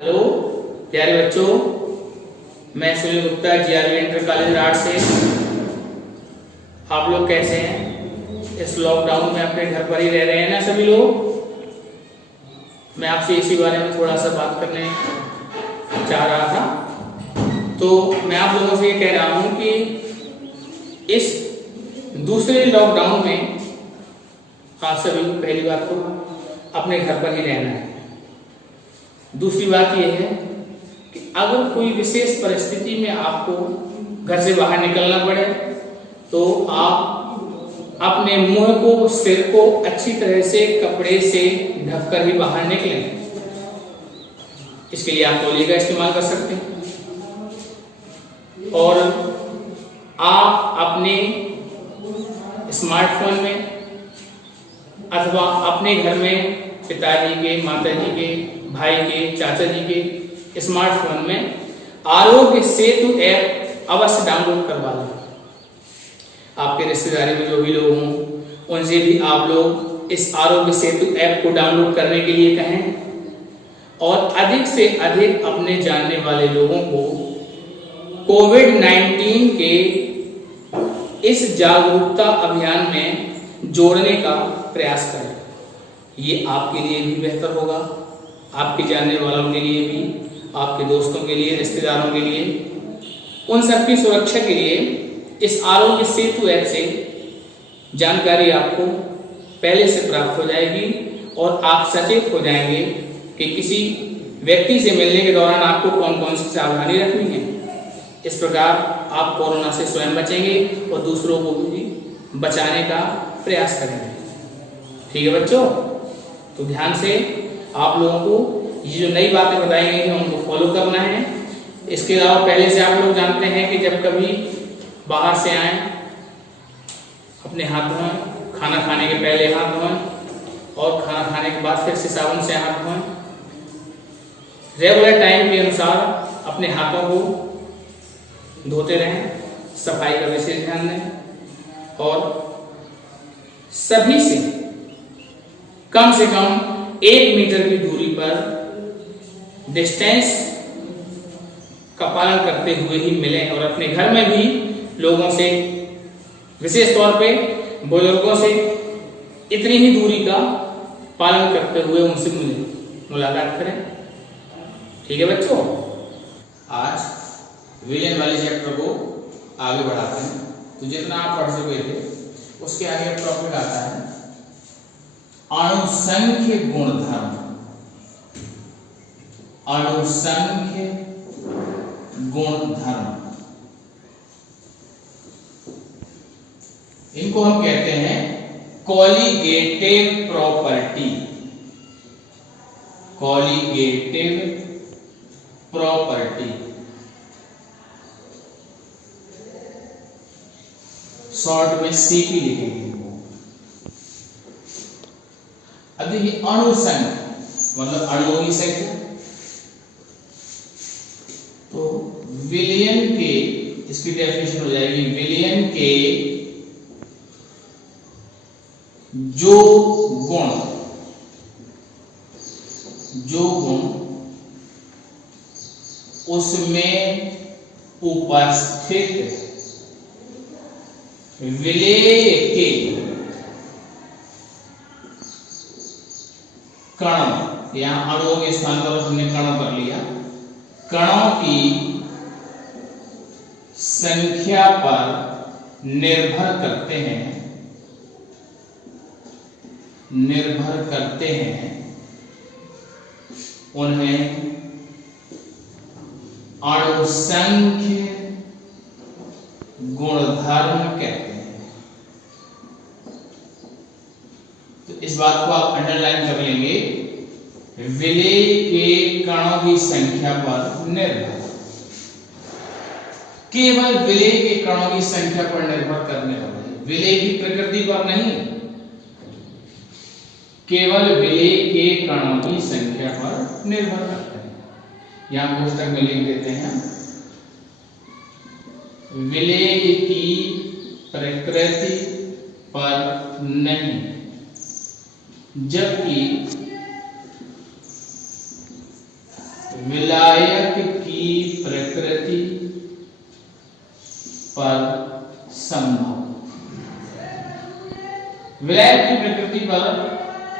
Hello प्यारे बच्चों, मैं Sunil Gupta GRV inter college Rath से। आप लोग कैसे हैं? इस लॉकडाउन में अपने घर पर ही रह रहे हैं ना सभी लोग। मैं आपसे इसी बारे में थोड़ा सा बात करने चाह रहा था। तो मैं आप लोगों से ये कह रहा हूँ कि इस दूसरे लॉकडाउन में आप सभी को पहली बात तो अपने घर पर ही रहना है। दूसरी बात यह है कि अगर कोई विशेष परिस्थिति में आपको घर से बाहर निकलना पड़े तो आप अपने मुंह को, सिर को अच्छी तरह से कपड़े से ढककर ही बाहर निकलें। इसके लिए आप तौलिए का इस्तेमाल कर सकते हैं और आप अपने स्मार्टफोन में अथवा अपने घर में पिताजी के, माताजी के, भाई के, चाचा जी के स्मार्टफोन में आरोग्य सेतु ऐप अवश्य डाउनलोड करवा लें। आपके रिश्तेदारी में जो भी लोग हों उनसे भी आप लोग इस आरोग्य सेतु ऐप को डाउनलोड करने के लिए कहें और अधिक से अधिक अपने जानने वाले लोगों को कोविड-19 के इस जागरूकता अभियान में जोड़ने का प्रयास करें। ये आपके लिए भी बेहतर होगा, आपके जानने वालों के लिए भी, आपके दोस्तों के लिए, रिश्तेदारों के लिए, उन सबकी सुरक्षा के लिए इस आरोग्य सेतु ऐप से जानकारी आपको पहले से प्राप्त हो जाएगी और आप सचेत हो जाएंगे कि किसी व्यक्ति से मिलने के दौरान आपको कौन कौन सी सावधानी रखनी है। इस प्रकार आप कोरोना से स्वयं बचेंगे और दूसरों को भी बचाने का प्रयास करेंगे। ठीक है बच्चों, तो ध्यान से आप लोगों को ये जो नई बातें बताई गई हैं उनको फॉलो करना है। इसके अलावा पहले से आप लोग जानते हैं कि जब कभी बाहर से आए अपने हाथ धोएं, खाना खाने के पहले हाथ धोएं और खाना खाने के बाद फिर से साबुन से हाथ धोएं। रेगुलर टाइम के अनुसार अपने हाथों को धोते रहें, सफाई का विशेष ध्यान दें और सभी से कम 1 मीटर की दूरी पर डिस्टेंस का पालन करते हुए ही मिलें और अपने घर में भी लोगों से, विशेष तौर पे बुजुर्गों से इतनी ही दूरी का पालन करते हुए उनसे मुलाकात करें। ठीक है बच्चों, आज विलियन वाले चैप्टर को आगे बढ़ाते हैं। तो जितना आप पढ़ चुके थे उसके आगे टॉपिक आता है अणुसंख्य गुणधर्म। अणुसंख्य गुणधर्म, इनको हम कहते हैं colligative property. Colligative property, short में सीपी लिखेंगे। अब देखिए अणुसंख्य मतलब अणुओं की संख्या। तो विलियन के, इसकी डेफिनेशन हो जाएगी विलियन के जो गुण उसमें उपस्थित विलेय के कणों, यहां अणुओं के स्थान पर हमने कणों कर लिया, कणों की संख्या पर निर्भर करते हैं उन्हें अणुसंख्य गुणधर्म कहते हैं। तो इस बात को आप अंडरलाइन कर लेंगे, विलेय के कणों की संख्या पर निर्भर, केवल विलेय के कणों की संख्या पर निर्भर करने वाले, विलेय की प्रकृति पर नहीं, केवल विलेय के कणों की संख्या पर निर्भर करते हैं। यहां पुस्तक में लिख देते हैं विलेय की प्रकृति पर नहीं, जबकि की प्रकृति पर संभव। विलय की प्रकृति पर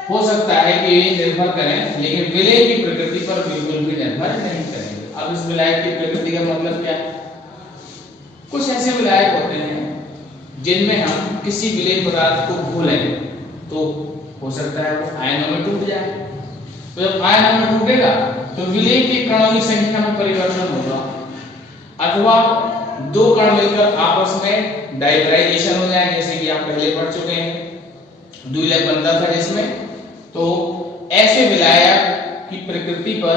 हो सकता है कि निर्भर करें, लेकिन विलय की प्रकृति पर बिल्कुल भी निर्भर नहीं करेंगे। अब इस विलायक की प्रकृति का मतलब क्या है? कुछ ऐसे विलायक होते हैं जिनमें हम किसी विलेय पदार्थ को घोलें तो हो सकता है वो आयनों में टूट जाए। तो जब आयनों में टूटेगा तो विलेय के कणों की संख्या में परिवर्तन होगा, अथवा दो कण मिलकर आपस में डाइब्राइजेशन हो जाए, जैसे कि आप पहले पढ़ चुके हैं, द्विलक बनता था जिसमें। तो ऐसे विलायक की प्रकृति पर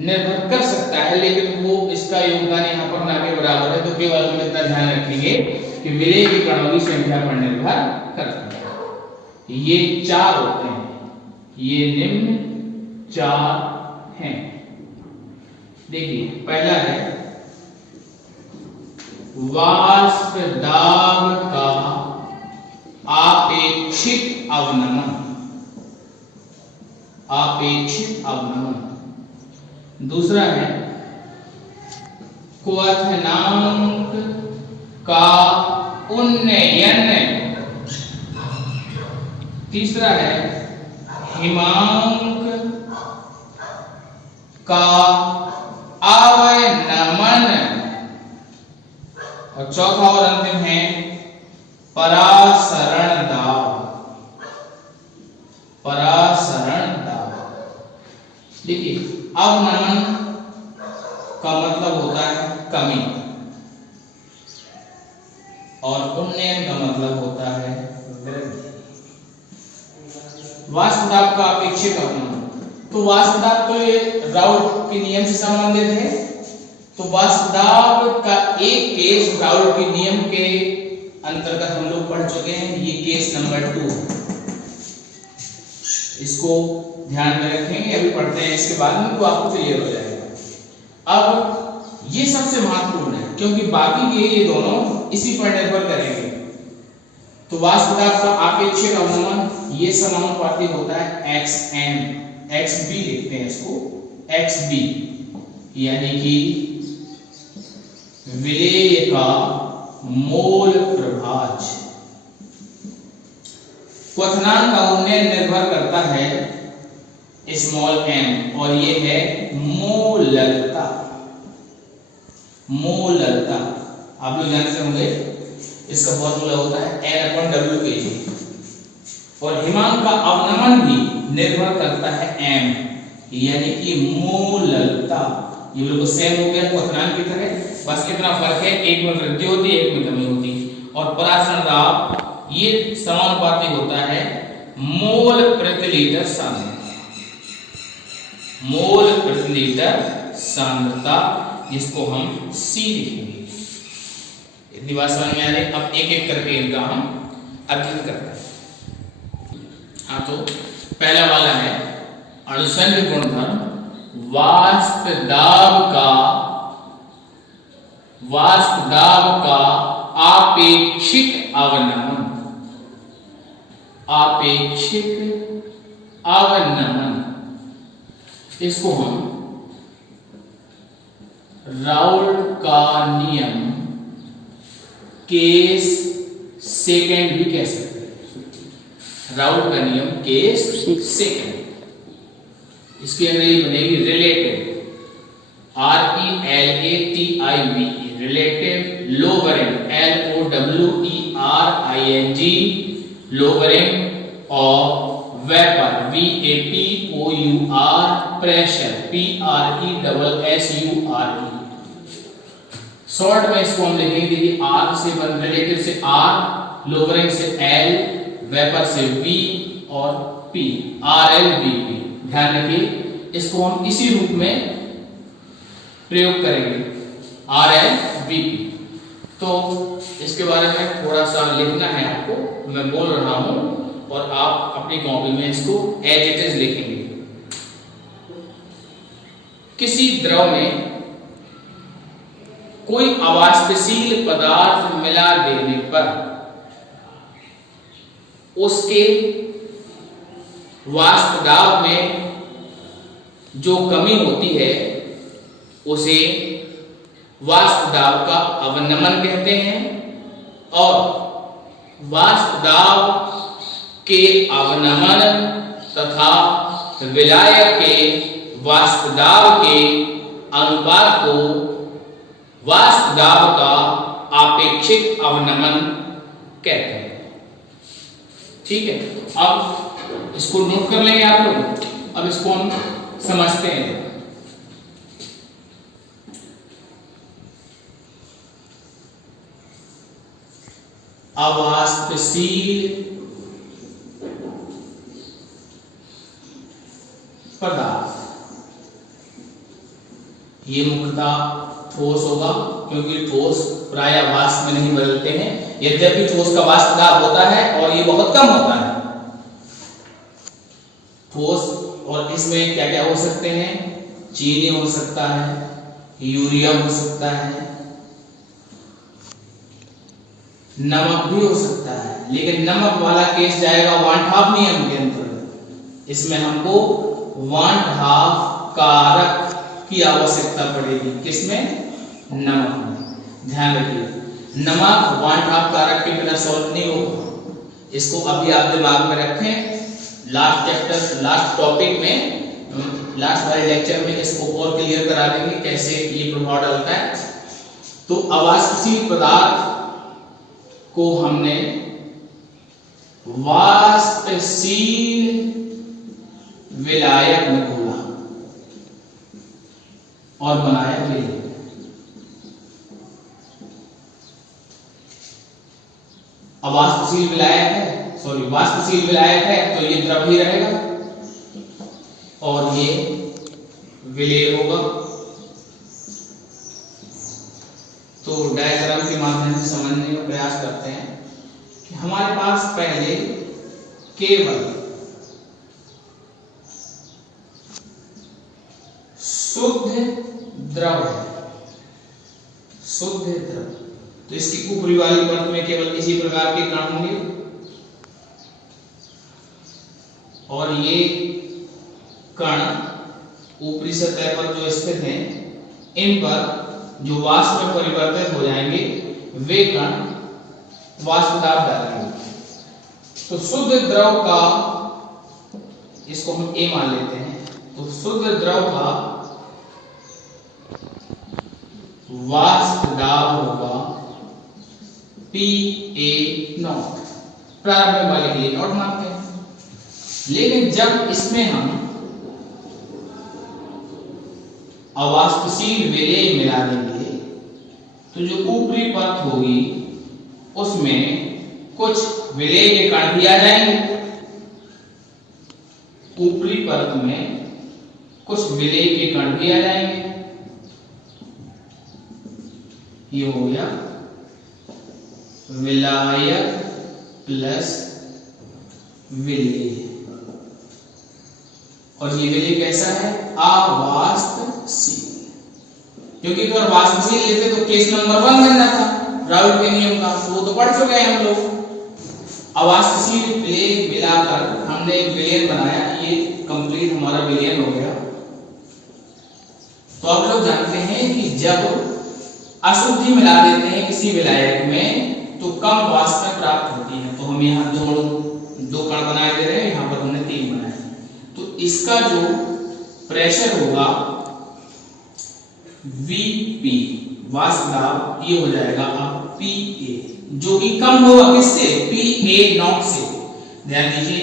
निर्भर कर सकता है, लेकिन वो इसका योगदान यहाँ पर ना के बराबर है। तो केवल हम इतना ध्यान रखेंगे कि विलेय के कणों की संख्या पर निर्भर करता है। ये चार होते हैं, ये निम्न चार हैं। देखिए पहला है वाष्प दाब का आपेक्षिक अवनमन। आपेक्षिक अवनमन। दूसरा है क्वथनांक का उन्नयन। तीसरा है हिमांक का अवनमन। और चौथा और अंतिम है परासरण दाब। परासरण दाब। देखिए अवनमन का मतलब होता है कमी, और उन्नयन का मतलब होता है वृद्धि। वाष्प दाब का अपेक्षित अवनमन, तो वाष्प दाब तो ये राउल्ट के नियम से संबंधित है। तो वाष्प दाब का एक केस राउल्ट के नियम के अंतर्गत हम लोग पढ़ चुके हैं, ये केस नंबर 2। इसको ध्यान में रखेंगे, अभी पढ़ते हैं, इसके बाद में तो आपको क्लियर हो जाएगा। अब ये सबसे महत्वपूर्ण है क्योंकि बाकी के ये दोनों इसी पर निर्भर करेंगे। तो वाष्प दाब का आपेक्षिक अवनमन ये समानुपाती होता है xm, xb लिखते हैं इसको, xb, यानी कि विलेय का मोल प्रभाज। क्वथनांक का उन्नयन निर्भर करता है स्मॉल m, और ये है मोललता। मोललता आप लोग जानते होंगे, इसका फॉर्मूला होता है N/W/kg। और हिमांक का अवनमन भी निर्भर करता है m, यानी कि मोललता। ये बिल्कुल सेम हो गया क्वथनांक की तरह, बस इतना फर्क है, एक में वृद्धि होती है, एक में कमी होती है। और परासरण दाब ये समानुपाती होता है मोल प्रति लीटर सांद्रता। मोल प्रति लीटर सांद्रता, जिसको हम C लिखेंगे। इतनी बात समझ में आ रही? अब एक एक करके इनका हम अध्ययन करते हैं। हाँ, तो पहला वाला है अणुसंघ गुणधर्म वाष्प दाब का आपेक्षिक अवनमन। आपेक्षिक अवनमन, इसको हम राउल्ट का नियम केस सेकेंड भी कह सकते हैं। राउल्ट का नियम केस सेकेंड, इसकी अंग्रेजी बनेगी relative, RELATIV, relative logarithm, LOWERING, logarithm of vapour, VAPOUR, pressure, PRESSURE। Short में इसको हम लिखेंगे, देखिए R से रिलेटिव से R, लोगरिथम से L, वेपर से V और P, RLVP। ध्यान रखिए, इसको हम इसी रूप में प्रयोग करेंगे, RLVP। तो इसके बारे में थोड़ा सा लिखना है आपको, मैं बोल रहा हूं और आप अपनी कॉपी में इसको एज इट इज लिखेंगे। किसी द्रव में कोई अवाष्पशील पदार्थ मिला देने पर उसके वाष्प दाब में जो कमी होती है उसे वाष्प दाब का अवनमन कहते हैं, और वाष्प दाब के अवनमन तथा विलायक के वाष्प दाब के अनुपात को वाष्प दाब का आपेक्षिक अवनमन कहते हैं। ठीक है, अब इसको नोट कर लेंगे आप लोग। अब इसको हम समझते हैं। अवाष्पशील पदार्थ, ये मुख्यतः ठोस होगा, क्योंकि ठोस प्राय वाष्प में नहीं बदलते हैं, यद्यपि ठोस का वाष्प दाब होता है और ये बहुत कम होता है ठोस। और इसमें क्या क्या हो सकते हैं? चीनी हो सकता है, यूरिया हो सकता है, नमक भी हो सकता है, लेकिन नमक वाला केस जाएगा 1/2 नियम के अंतर्गत। इसमें हमको 1/2 कारक की आवश्यकता पड़ेगी। किसमें? नमक में। ध्यान रखिए, नमक 1/2 कारक के बिना सॉल्व नहीं होगा। इसको अभी आप दिमाग में रखें। लास्ट चैप्टर, लास्ट टॉपिक में, लास्ट वाले लेक्चर में इसको और क्लियर करा देंगे कैसे ये प्रभाव डालता है। तो अवाष्पशील पदार्थ को हमने वाष्पशील विलायक में घोला और बनाया विलायक। अवाष्पशील विलायक है, वाष्पशील विलायक है, तो ये द्रव ही रहेगा और ये विलेय होगा। तो डायग्राम के माध्यम से समझने का प्रयास करते हैं कि हमारे पास पहले केवल शुद्ध द्रव है, शुद्ध द्रव। तो इसकी ऊपरी वाली परत में केवल इसी प्रकार के कण होंगे और ये कण ऊपरी सतह पर जो स्थित हैं, इन पर जो वाष्प में परिवर्तित हो जाएंगे वे कण वाष्प दाब डालेंगे। तो शुद्ध द्रव का, इसको हम ए मान लेते हैं, तो शुद्ध द्रव का वाष्प दाब होगा PA0, प्रारंभिक वाले के लिए नॉट मानते हैं। लेकिन जब इसमें हम अवाष्पशील विलेय मिला देंगे तो जो ऊपरी परत होगी उसमें कुछ विलेय के कण भी आ जाएंगे। ऊपरी परत में कुछ विलेय के कण भी आ जाएंगे। ये हो गया विलायक प्लस विलेय। और ये विलेय कैसा है? अवाष्पशील। क्योंकि अगर वाष्पशील लेते तो केस नंबर 1 बन जाता राउल के नियम का, तो वो तो पढ़ चुके हैं हम लोग। अवाष्पशील विलेय मिलाकर हमने एक विलेय बनाया, ये कंप्लीट हमारा विलेय हो गया। तो आप लोग जानते हैं कि जब अशुद्धि मिला देते हैं किसी विलायक में तो कम वाष्प प्राप्त होती है। तो हम यहाँ दो कण बनाए दे रहे हैं, यहाँ पर हमने 3 बनाए। तो इसका जो प्रेशर होगा VP, वाष्प दाब, ये हो जाएगा अब PA, जो कि कम होगा किससे? PA0 से। ध्यान दीजिए,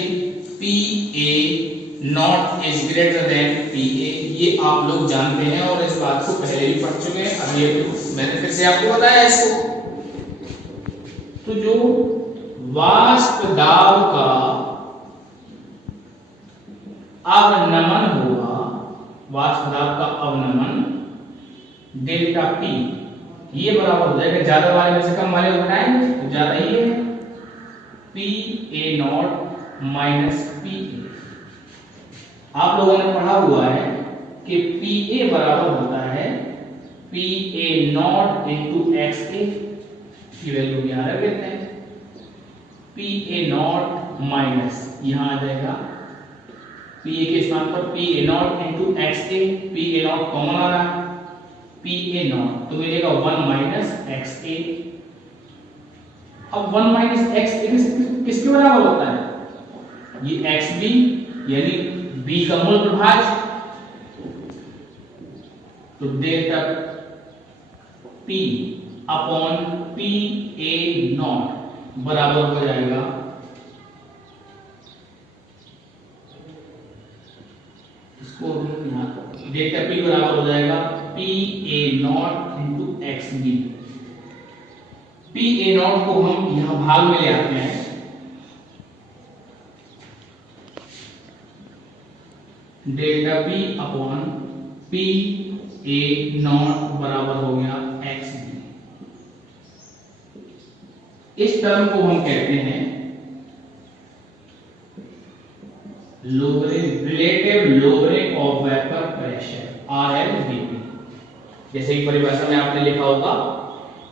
PA0 is greater than PA, ये आप लोग जानते हैं और इस बात को पहले भी पढ़ चुके हैं। अभी मैंने फिर से आपको बताया इसको। तो जो वाष्प दाब का अवनमन होगा, वाष्प दाब का अवनमन डेल्टा P, ये बराबर हो जाएगा, ज्यादा वाले में से कम वाले को घटाएंगे तो ज्यादा ही है, PA0 माइनस PA। आप लोगों ने पढ़ा हुआ है कि PA बराबर होता है PA0 into XA, की वैल्यू यहाँ रख देते हैं। PA0 माइनस यहाँ आ जाएगा PA के स्थान पर PA0 into XA, PA0 common आ रहा है PA0 तो मिलेगा 1 माइनस XA। अब 1 माइनस XA किसके बराबर होता है? ये XB यानी B का मूल प्रभाज, तो डेल्टा P अपॉन PA0 बराबर हो जाएगा इसको यहाँ डेल्टा P बराबर हो जाएगा PA0 इंटू XB। PA0 को हम यहाँ भाग में ले आते हैं, डेल्टा P अपॉन PA0 बराबर हो गया XB। इस टर्म को हम कहते हैं relative lowering of vapour pressure RLVP। जैसे कि परिभाषा में आपने लिखा होगा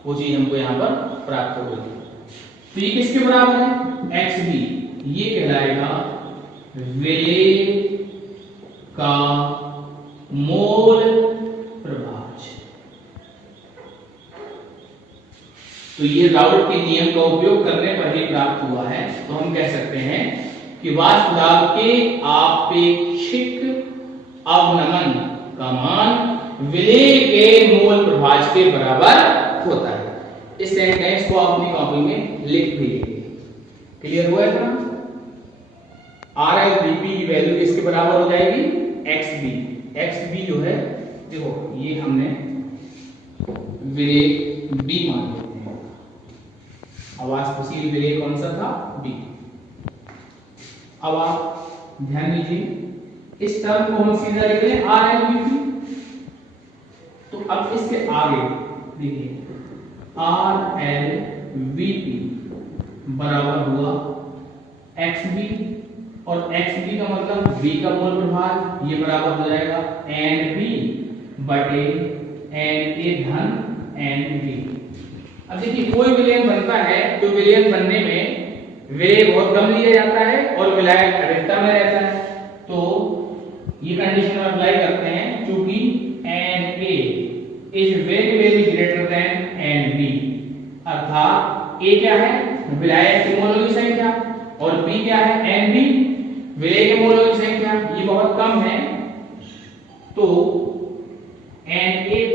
वो चीज हमको यहाँ पर प्राप्त हो गई। तो ये किसके बराबर है? XB। ये कहलाएगा विलेय का मोल प्रभाज। तो ये राउल्ट के नियम का उपयोग करने पर ही प्राप्त हुआ है। तो हम कह सकते हैं कि वाष्प दाब के आपेक्षिक अवनमन का मान विलेय के मोल प्रभाज के बराबर होता है। इस सेंटेंस को अपनी कॉपी में लिख भी लीजिए। क्लियर हुआ है? RLVP की वैल्यू इसके बराबर हो जाएगी XB। XB जो है देखो ये हमने विलेय B मान लेते हैं। अवाष्पशील विलेय कौन सा था? B। अब आप ध्यान दीजिए इस टर्म को हम सीधा लिख रहे हैं RLVP। तो अब इसके आगे देखिए RLVP बराबर हुआ XB और XB का मतलब V का मोल प्रभाज, ये बराबर हो जाएगा NB बटे NA धन NB। अब देखिए कोई विलयन बनता है तो विलयन बनने में विलेय बहुत कम लिया जाता है और विलायक अधिकता में रहता है। तो ये कंडीशन अप्लाई करते हैं क्योंकि NA is very very greater than NB, अर्थात A क्या है? विलायक के मोलों की संख्या और B क्या है? NB विलेय के मोलों की संख्या। ये बहुत कम है तो Na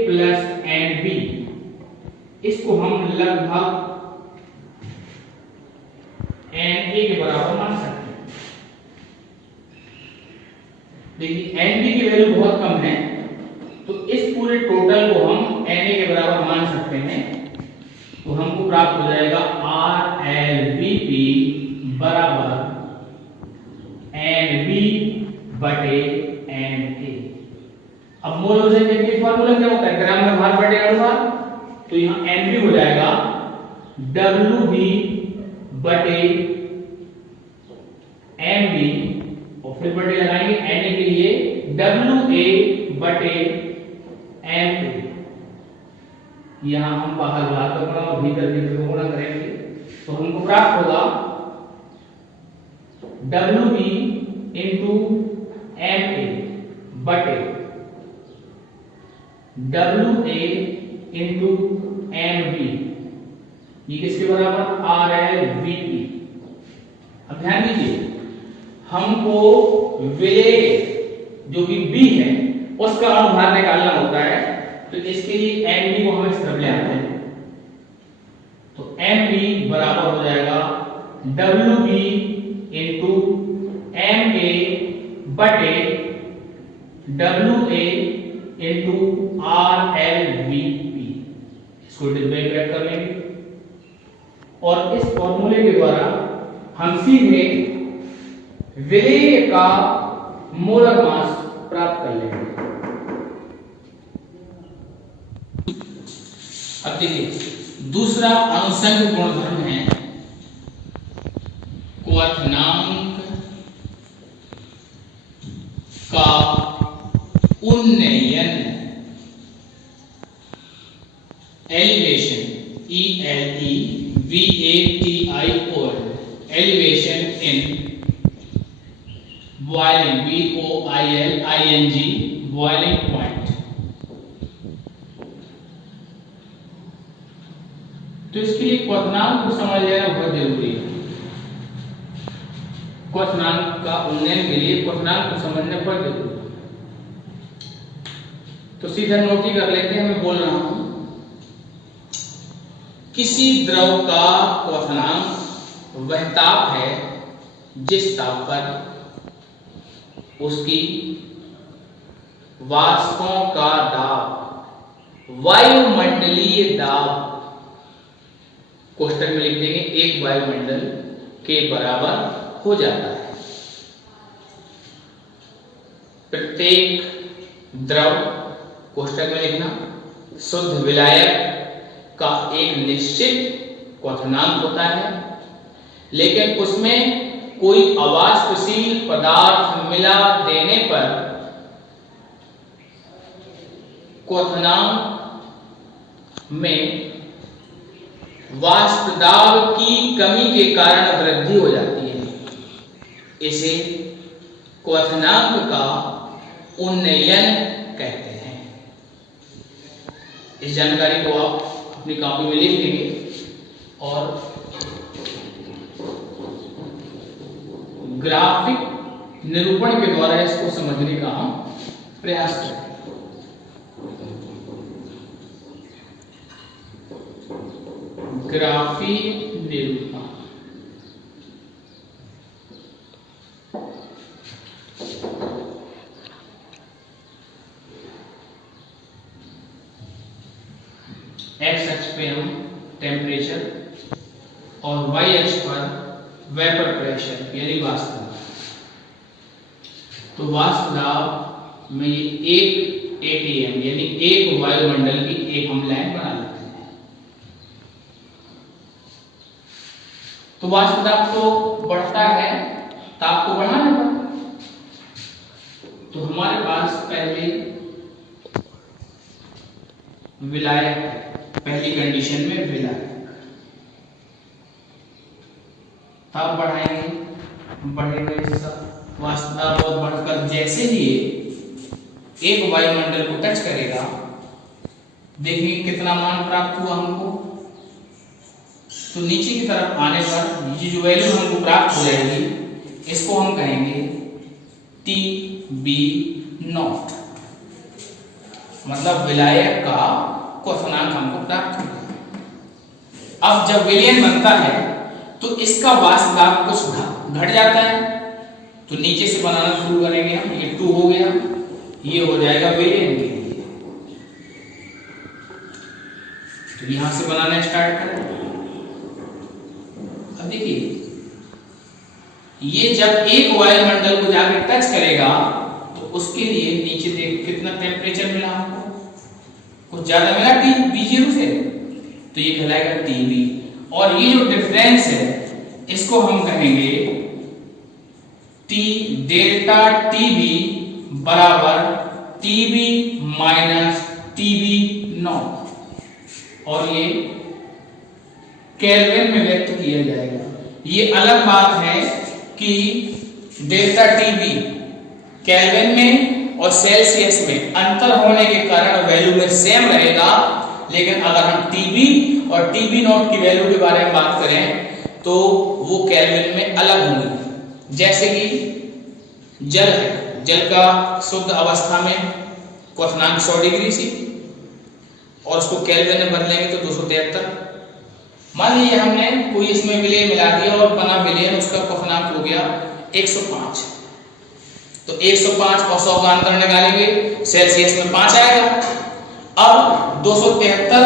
प्लस NB इसको हम लगभग Na के बराबर मान सकते हैं। देखिए NB की वैल्यू बहुत कम है तो इस पूरे टोटल को हम Na के बराबर मान सकते हैं। तो हमको प्राप्त हो जाएगा RLVP बराबर NB बटे Na। अब मोल वजन के फार्मूला क्या होता है? ग्राम में भार बटे अनुपात। तो यहाँ NB हो जाएगा WB बटे MB और फिर बटे लगाएंगे Na के लिए WA बटे MA। यहाँ हम बाहर भाग का गुणा और भीतर भीतर का गुणा करेंगे तो हमको प्राप्त होगा WB इंटू MA बटे WA इंटू MB। ये किसके बराबर? RLVP। अब ध्यान दीजिए हमको विलेय जो कि B है उसका अनुभार निकालना होता है। तो इसके लिए MB को हम इस तरफ ले आते हैं तो MB बराबर हो जाएगा WB इंटू MA बटे WA इंटू RLVP। इसको डिवाइड कर लेंगे और इस फॉर्मूले के द्वारा हम सीधे विलेय का मोलर मास प्राप्त कर लेंगे। अब देखिए दूसरा अनुषंग गुणधर्म है क्वथनांक का उन्नयन। Elevation ELEVATION elevation in boiling BOILING boiling point. तो इसके लिए क्वथनांक को समझ लेना बहुत जरूरी है। क्वथनांक का उन्नयन के लिए क्वथनांक को समझना बहुत जरूरी है। तो सीधा नोट ही कर लेते हैं। मैं बोल रहा हूं किसी द्रव का क्वथनांक वह ताप है जिस ताप पर उसकी वाष्पों का दाब वायुमंडलीय दाब कोष्टक में लिख देंगे 1 वायुमंडल के बराबर हो जाता है। प्रत्येक द्रव कोष्टक में लिखना शुद्ध विलायक का एक निश्चित क्वथनांक होता है, लेकिन उसमें कोई अवाष्पशील पदार्थ मिला देने पर क्वथनांक में वाष्प दाब की कमी के कारण वृद्धि हो जाती है। इसे क्वथनांक का उन्नयन कहते हैं। इस जानकारी को आप अपनी कॉपी में लिख लेंगे और ग्राफिक निरूपण के द्वारा इसको समझने का हम प्रयास करें। ग्राफिक निरूपण एक्स अक्ष पे हम टेम्परेचर और वाई अक्ष पर वेपर प्रेशर यानी वाष्प दाब। तो वाष्प दाब में ये 1 atm यानी 1 वायुमंडल की एक हम लाइन बना लेते हैं। तो वाष्प दाब तो बढ़ता है, ताप को बढ़ाना पड़ता है। तो हमारे पास पहले विलायक है, पहली कंडीशन में विलायक ताप बढ़ाएंगे, बढ़ेगा वाष्प दाब और बढ़कर जैसे ही एक वायुमंडल को टच करेगा, देखिए कितना मान प्राप्त हुआ हमको। तो नीचे की तरफ आने पर ये जो वैल्यू हमको प्राप्त हो जाएगी इसको हम कहेंगे TB0, मतलब विलायक का क्वथनांक हमको प्राप्त हो। अब जब विलयन बनता है तो इसका वाष्प दाब कुछ घट जाता है, तो नीचे से बनाना शुरू करेंगे हम। ये 2 हो गया, ये हो जाएगा विलयन के लिए। तो यहां से बनाना स्टार्ट करें। अब देखिए ये जब एक वायुमंडल को जाकर टच करेगा तो उसके लिए नीचे देख कितना टेम्परेचर मिला हमको, कुछ ज्यादा मिला TB0 से, तो ये कहलाएगा TB। और ये जो डिफरेंस है इसको हम कहेंगे T डेल्टा TB बराबर TB माइनस TB0, और ये केल्विन में व्यक्त किया जाएगा। ये अलग बात है कि डेल्टा TB केल्विन में और सेल्सियस में अंतर होने के कारण वैल्यू में सेम रहेगा, लेकिन अगर हम TB और TB0 की वैल्यू के बारे में बात करें तो वो केल्विन में अलग होंगी। जैसे कि जल है, जल का शुद्ध अवस्था में क्वथनांक 100 डिग्री सी, और उसको केल्विन में बदलेंगे तो 273। मान लीजिए हमने कोई इसमें विलय मिला दिया और बना विलयन, उसका क्वथनांक हो गया 105। तो 105 और 100 का अंतर निकालेंगे, सेल्सियस में 5 आएगा। अब 273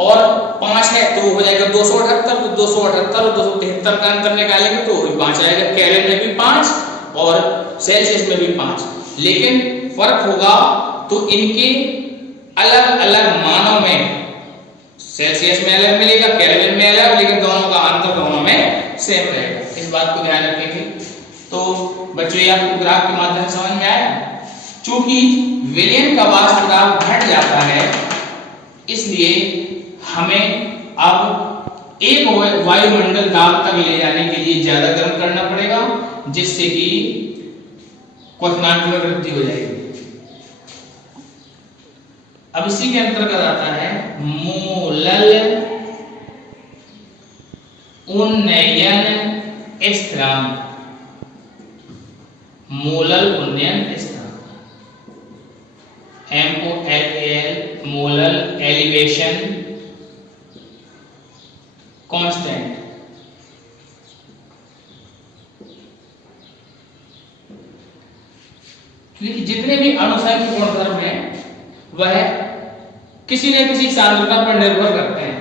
और 5 है तो हो जाएगा 278। तो 278 और 273 का अंतर निकालेंगे तो 5 आएगा। केल्विन में भी 5 और सेल्सियस में भी 5, लेकिन फर्क होगा तो इनके अलग अलग मानों में, सेल्सियस में अलग मिलेगा, केल्विन में अलग, लेकिन दोनों का अंतर दोनों में सेम रहेगा। इस बात को ध्यान रखेंगे। तो बच्चों ये आपको ग्राफ के माध्यम से समझ में आया। चूंकि विलयन का वाष्प दाब घट जाता है, इसलिए हमें अब एक वायुमंडल दाब तक ले जाने के लिए ज्यादा गर्म करना पड़ेगा, जिससे कि क्वथनांक में वृद्धि हो जाएगी। अब इसी के अंतर्गत आता है मोलल उन्नयन स्थिरांक, मोलल उन्नयन स्थिरांक, MOLAL मोलल एलिवेशन कांस्टेंट। क्योंकि जितने भी अणुसंख्यक गुणधर्म हैं वह किसी न किसी सांद्रता पर निर्भर करते हैं,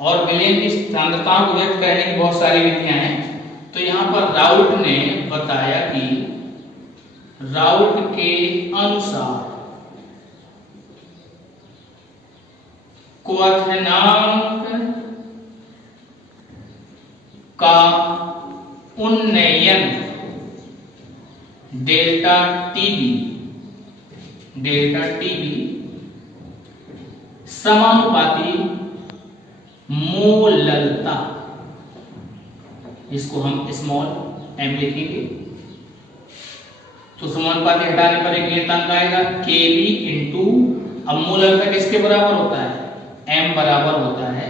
और विलयन की सांद्रताओं को व्यक्त करने की बहुत सारी विधियां हैं। तो यहां पर राउट ने बताया कि राउट के अनुसार क्वथनांक का उन्नयन डेल्टा टीबी समानुपाती मोललता, इसको हम स्मॉल m लिखेंगे। तो समानुपाती हटाने पर एक नियतांक आएगा Kb इंटू, अब मोललता किसके बराबर होता है, m बराबर होता है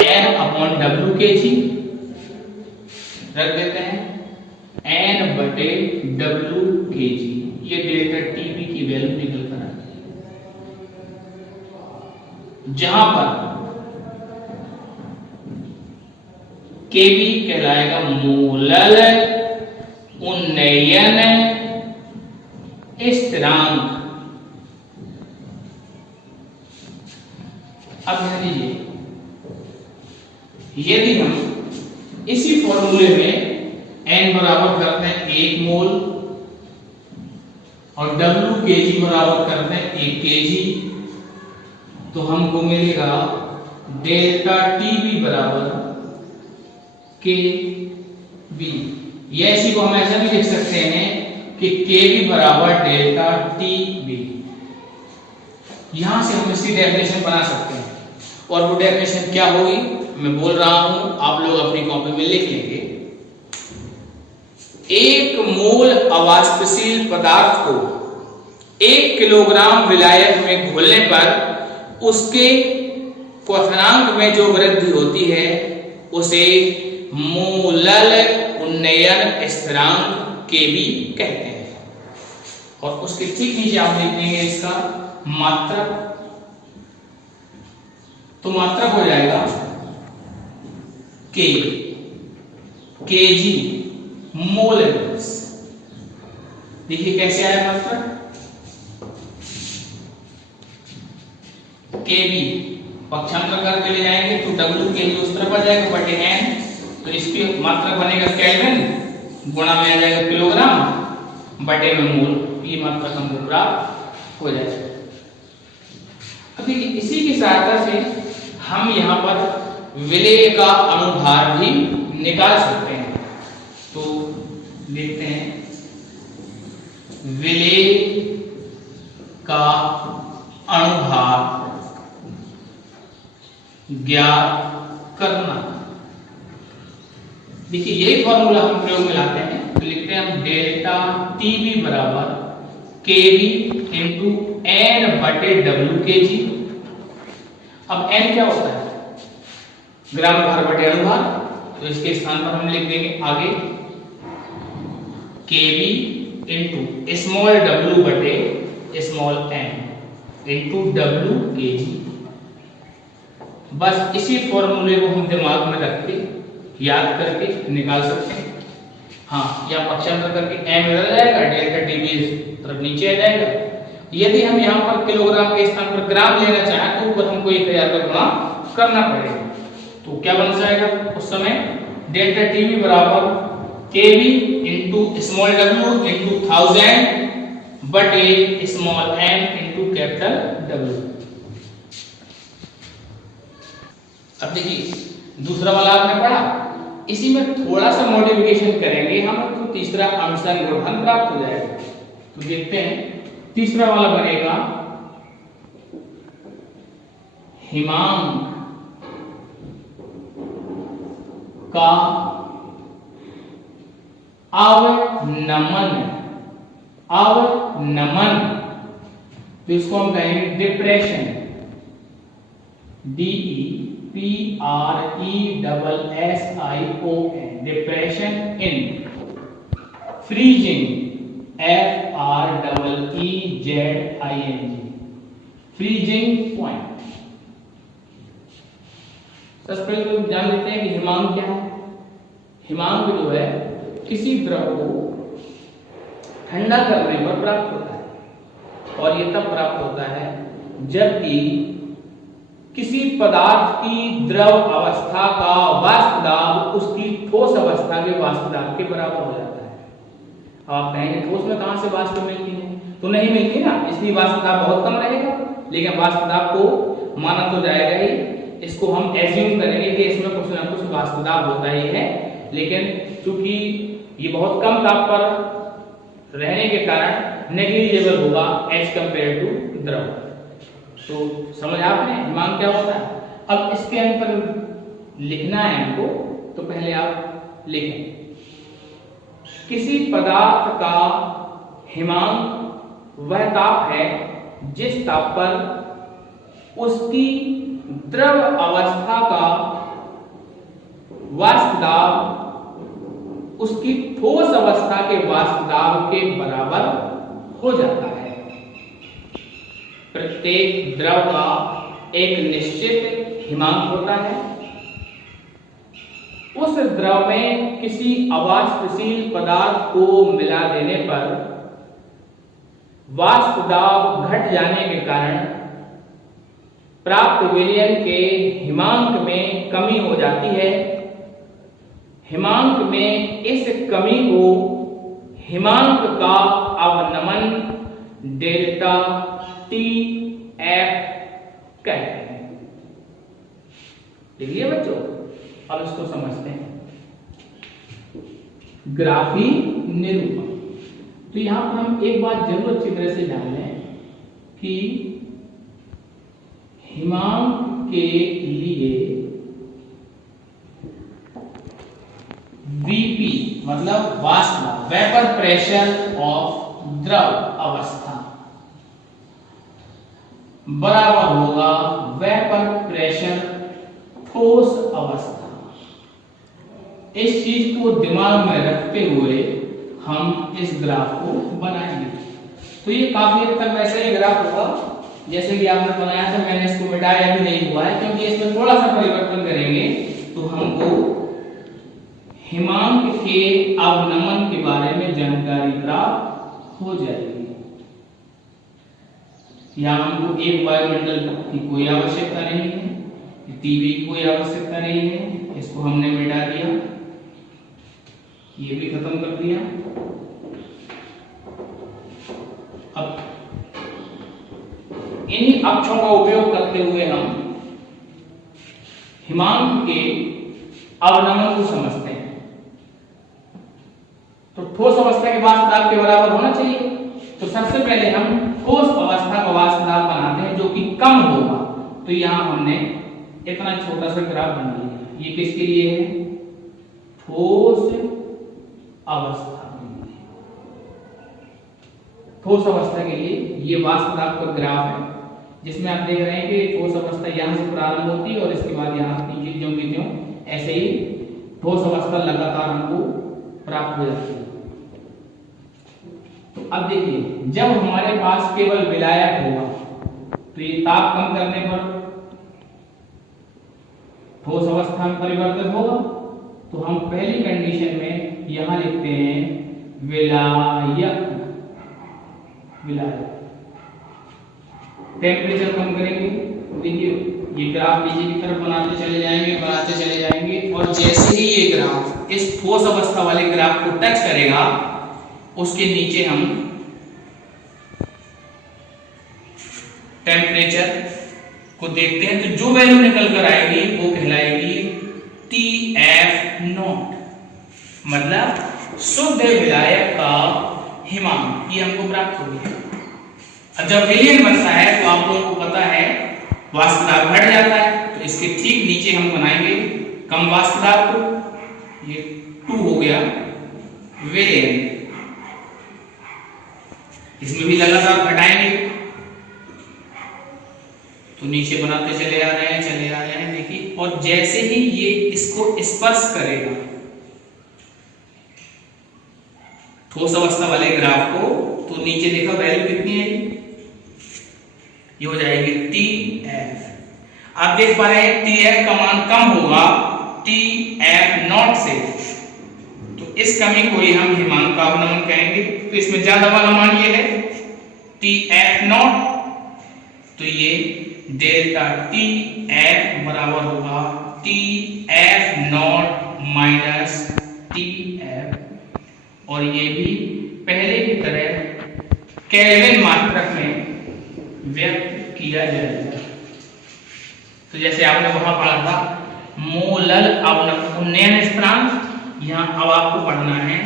n/W/kg, रख देते हैं n/W/kg। ये डेल्टा टीबी की वैल्यू निकल कर आती है, जहां पर Kb कहलाएगा मोलल उन्नयन स्थिरांक। अब ध्यान दीजिए, यदि हम इसी फॉर्मूले में n बराबर करते हैं 1 मोल और W/kg बराबर करते हैं 1 kg, तो हमको मिलेगा डेल्टा टीबी बराबर Kb। या इसी को हम ऐसा भी लिख सकते हैं कि Kb बराबर डेल्टा टीबी। यहां से हम इसकी डेफिनेशन बना सकते हैं, और वो डेफिनेशन क्या होगी मैं बोल रहा हूं, आप लोग अपनी कॉपी में लिख लेंगे। 1 मोल अवाष्पशील पदार्थ को 1 किलोग्राम विलायक में घोलने पर उसके क्वथनांक में जो वृद्धि होती है उसे मोलल उन्नयन स्थिरांक Kb कहते हैं। और उसके ठीक नीचे आप देखेंगे इसका मात्रक, तो मात्रक हो जाएगा kg मोल। देखिए कैसे आया मात्रक, Kb पक्षांतर करके ले जाएंगे तो W/kg उस तरफ आ जाएगा बटे n, तो इसकी मात्रक बनेगा केल्विन, गुणा में आ जाएगा किलोग्राम, बटे में मोल। ये मात्रक हमको प्राप्त हो जाएगा। अब देखिए इसी की सहायता से हम यहाँ पर विलेय का अनुभार भी निकाल सकते हैं। तो देखते हैं, विलेय का अनुभार ज्ञात करना। देखिए यही फॉर्मूला हम प्रयोग में लाते हैं, तो लिखते हैं हम डेल्टा टीबी बराबर Kb इंटू n/W/kg। अब n क्या होता है, ग्राम भार बटे अनुभार, तो इसके स्थान पर हम लिख देंगे आगे Kb इंटू स्मॉल w बटे स्मॉल m इंटू W/kg। बस इसी फॉर्मूले को हम दिमाग में रख के याद करके निकाल सकते हैं। हाँ, या पक्षांतर करके m इधर आ जाएगा, डेल्टा टीबी तरफ नीचे आ जाएगा। यदि हम यहाँ पर किलोग्राम के स्थान पर ग्राम लेना चाहें तो ऊपर हमको 1000 का गुणा करना पड़ेगा। तो क्या बन जाएगा उस समय, डेल्टा टीबी बराबर Kb into small w into 1000 बटे small m into capital W। अब देखिए दूसरा वाला आपने पढ़ा, इसी में थोड़ा सा मॉडिफिकेशन करेंगे हम तो तीसरा अणुसंघ गुणधर्म प्राप्त हो जाएगा। तो देखते हैं, तीसरा वाला बनेगा हिमांक का अवनमन, तो इसको हम कहेंगे depression, DE P-R-E-S-S-I-O-N, depression in, freezing, F-R-E-E-Z-I-N-G, freezing point। सबसे पहले तो जान लेते हैं कि हिमांक क्या है। हिमांक जो है किसी द्रव को ठंडा करने पर प्राप्त होता है, और ये तब प्राप्त होता है जबकि किसी पदार्थ की द्रव अवस्था का वाष्प दाब उसकी ठोस अवस्था के वाष्प दाब के बराबर हो जाता है। अब आप कहेंगे ठोस में कहां से वाष्प मिलती है, तो नहीं मिलती ना, इसलिए वाष्प दाब बहुत कम रहेगा। लेकिन वाष्प दाब को माना तो जाएगा ही, इसको हम एज्यूम करेंगे कि इसमें कुछ ना कुछ वाष्प दाब होता ही है, लेकिन चूंकि ये बहुत कम ताप पर रहने के कारण नेग्लिजिबल होगा एज कंपेयर टू द्रव। तो समझ आपने हिमांक क्या होता है। अब इसके अंतर लिखना है हमको, तो पहले आप लिखें किसी पदार्थ का हिमांक वह ताप है जिस ताप पर उसकी द्रव अवस्था का वाष्प दाब उसकी ठोस अवस्था के वाष्प दाब के बराबर हो जाता है। प्रत्येक द्रव का एक निश्चित हिमांक होता है। उस द्रव में किसी अवाष्पशील पदार्थ को मिला देने पर वाष्प दाब घट जाने के कारण प्राप्त विलयन के हिमांक में कमी हो जाती है। हिमांक में इस कमी को हिमांक का अवनमन डेल्टा टी एफ कहते हैं। देखिए बच्चों, अब इसको समझते हैं। ग्राफी निरूपण। तो यहां पर हम एक बात जरूर अच्छी तरह से जान लें कि हिमांक के लिए वीपी मतलब वाष्प वेपर प्रेशर ऑफ द्रव अवस्था बराबर होगा वेपर प्रेशर ठोस अवस्था। इस चीज को दिमाग में रखते हुए हम इस ग्राफ को बनाएंगे। तो ये काफी हद तक वैसा ही ग्राफ होगा जैसे कि आपने बनाया था। मैंने इसको मिटाया भी नहीं हुआ है, क्योंकि इसमें थोड़ा सा परिवर्तन करेंगे तो हमको हिमांक के अवनमन के बारे में जानकारी प्राप्त हो जाएगी। यहाँ हमको एक वायुमंडल की कोई आवश्यकता नहीं है, टीवी की कोई आवश्यकता नहीं है, इसको हमने मिटा दिया, ये भी खत्म कर दिया। अब इन्हीं अक्षों का उपयोग करते हुए हम हिमांक के अवनमन को समझते हैं। तो ठोस अवस्था के वाष्प दाब के बराबर होना चाहिए। तो सबसे पहले हम ठोस अवस्था का वाष्प दाब बनाते हैं जो कि कम होगा। तो यहां हमने इतना छोटा सा ग्राफ बना लिया। ये किसके लिए है? ठोस अवस्था। ठोस अवस्था के लिए ये वाष्प दाब का ग्राफ है, जिसमें आप देख रहे हैं कि ठोस अवस्था यहां से प्रारंभ होती है और इसके बाद यहां नीचे ज्यों की त्यों ऐसे ही ठोस अवस्था लगातार हमको प्राप्त हो जाती है। तो अब देखिए, जब हमारे पास केवल विलायक होगा तो ये ताप कम करने पर ठोस अवस्था में परिवर्तित होगा। तो हम पहली कंडीशन में यहां लिखते हैं विलायक। टेम्परेचर कम करेंगे। देखिए ये ग्राफ नीचे की तरफ बनाते चले जाएंगे और जैसे ही ये ग्राफ इस ठोस अवस्था वाले ग्राफ को टच करेगा उसके नीचे हम टेम्परेचर को देखते हैं। तो जो वैल्यू निकल कर आएगी वो कहलाएगी TF0, मतलब शुद्ध विलायक का हिमांक। ये हमको प्राप्त हो गया। अब जब विलयन बनता है तो आप लोगों को पता है वाष्प दाब घट जाता है। तो इसके ठीक नीचे हम बनाएंगे कम वाष्प दाब को। ये 2 हो गया विलयन। इसमें भी लगातार घटाएंगे। तो नीचे बनाते चले आ रहे हैं देखिए, और जैसे ही ये इसको स्पर्श करेगा ठोस अवस्था वाले ग्राफ को, तो नीचे देखा वैल्यू कितनी है, ये हो जाएगी TF। आप देख पा रहे हैं TF का मान कम होगा TF नॉट से, तो इस कमी को ही हम हिमांक का अवनमन कहेंगे। तो इसमें ज्यादा वाला मान ये है TF नॉट, तो ये डेल्टा TF बराबर होगा TF नॉट माइनस TF, और ये भी पहले की तरह केल्विन मात्रक में व्यक्त किया जाएगा। तो जैसे आपने वहां पढ़ा था मोलल उन्नयन स्थिरांक, यहां अब आपको पढ़ना है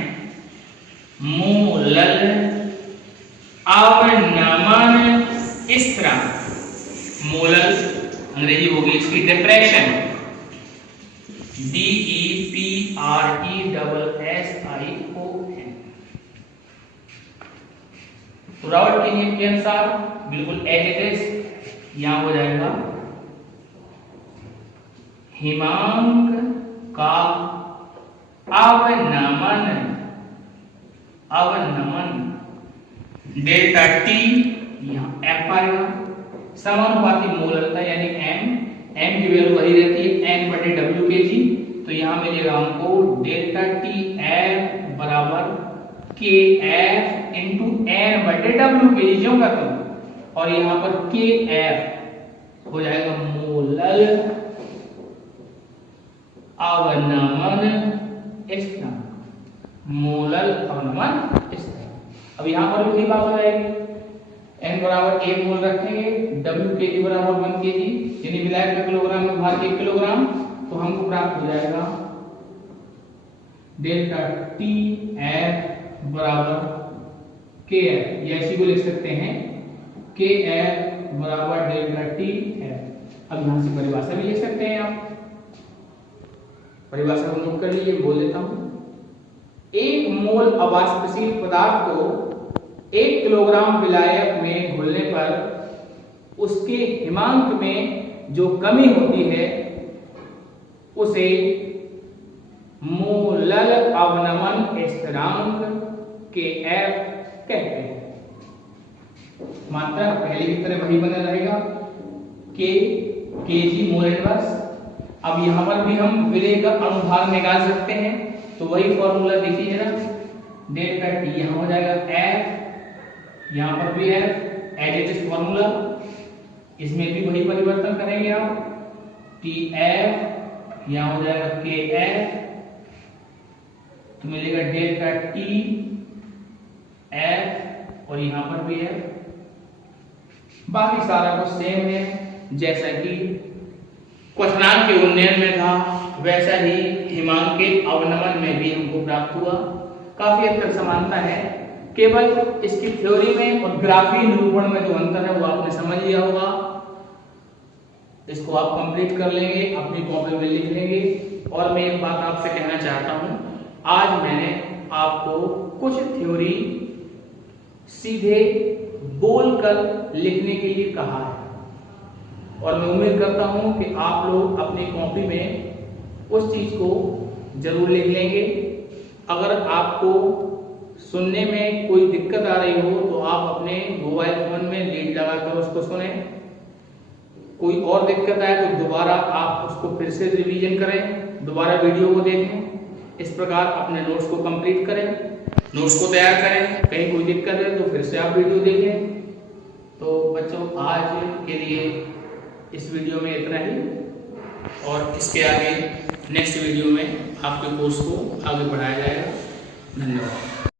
मोलल अवनमन स्थिरांक। मोलल अंग्रेजी होगी इसकी डिप्रेशन, DEPRESSION। रॉबर्ट के नियम के अनुसार बिल्कुल एज इट इज यहां हो जाएगा हिमांक का अवनमन डेल्टा T, यहां F आएगा, समानुपाती मोललता यानी m की वैल्यू वही रहती है n बटे w के जी, तो यहां मिलेगा हमको डेल्टा TF बराबर KF इंटू n बटे w के जी जो करता हूं, और यहां पर KF हो जाएगा मोलल अवनमन स्थिरांक, मोलल अवनमन स्थिरांक। अब यहां पर भी बात हो जाएगी, n बराबर 1 मोल रखेंगे, w के जी बराबर 1 के जी, यानी विलायक का किलोग्राम में भार 1 किलोग्राम, तो हमको प्राप्त हो जाएगा डेल्टा TF बराबर KF, या इसी को लिख सकते हैं KF बराबर डेल्टा TF। अब यहां से परिभाषा भी लिख सकते हैं आप, परिभाषा को नोट कर लीजिए, बोल देता हूं। 1 मोल अवाष्पशील पदार्थ को 1 किलोग्राम विलायक में घोलने पर उसके हिमांक में जो कमी होती है उसे मोलल अवनमन स्थिरांक KF कहते हैं। मात्रा पहले की तरह वही बना रहेगा kg मोल इनवर्स। अब यहां पर भी हम विलेय का अनुभार निकाल सकते हैं, तो वही फॉर्मूला देखिए जरा, डेल्टा T यहां हो जाएगा F, यहां पर भी है एज इट इज फॉर्मूला, इसमें भी वही परिवर्तन करेंगे आप, TF यहां हो जाएगा KF, तो मिलेगा डेल्टा TF, और यहां पर भी है, बाकी सारा कुछ सेम है जैसा कि क्वथनांक के उन्नयन में था, वैसा ही हिमांक के अवनमन में भी हमको प्राप्त हुआ। काफी हद तक समानता है, केवल इसकी थ्योरी में और ग्राफी निरूपण में जो अंतर है वो आपने समझ लिया होगा। इसको आप कंप्लीट कर लेंगे, अपनी कॉपी में लिख लेंगे। और मैं एक बात आपसे कहना चाहता हूं, आज मैंने आपको कुछ थ्योरी सीधे बोलकर लिखने के लिए कहा है, और मैं उम्मीद करता हूं कि आप लोग अपनी कॉपी में उस चीज को जरूर लिख लेंगे। अगर आपको सुनने में कोई दिक्कत आ रही हो तो आप अपने मोबाइल फोन में लीड लगाकर उसको सुने, कोई और दिक्कत आए तो दोबारा आप उसको फिर से रिवीजन करें, दोबारा वीडियो को देखें। इस प्रकार अपने नोट्स को कंप्लीट करें, नोट्स को तैयार करें। कहीं कोई दिक्कत है तो फिर से आप वीडियो देखें। तो बच्चों आज के लिए इस वीडियो में इतना ही, और इसके आगे नेक्स्ट वीडियो में आपके कोर्स को आगे बढ़ाया जाएगा। धन्यवाद।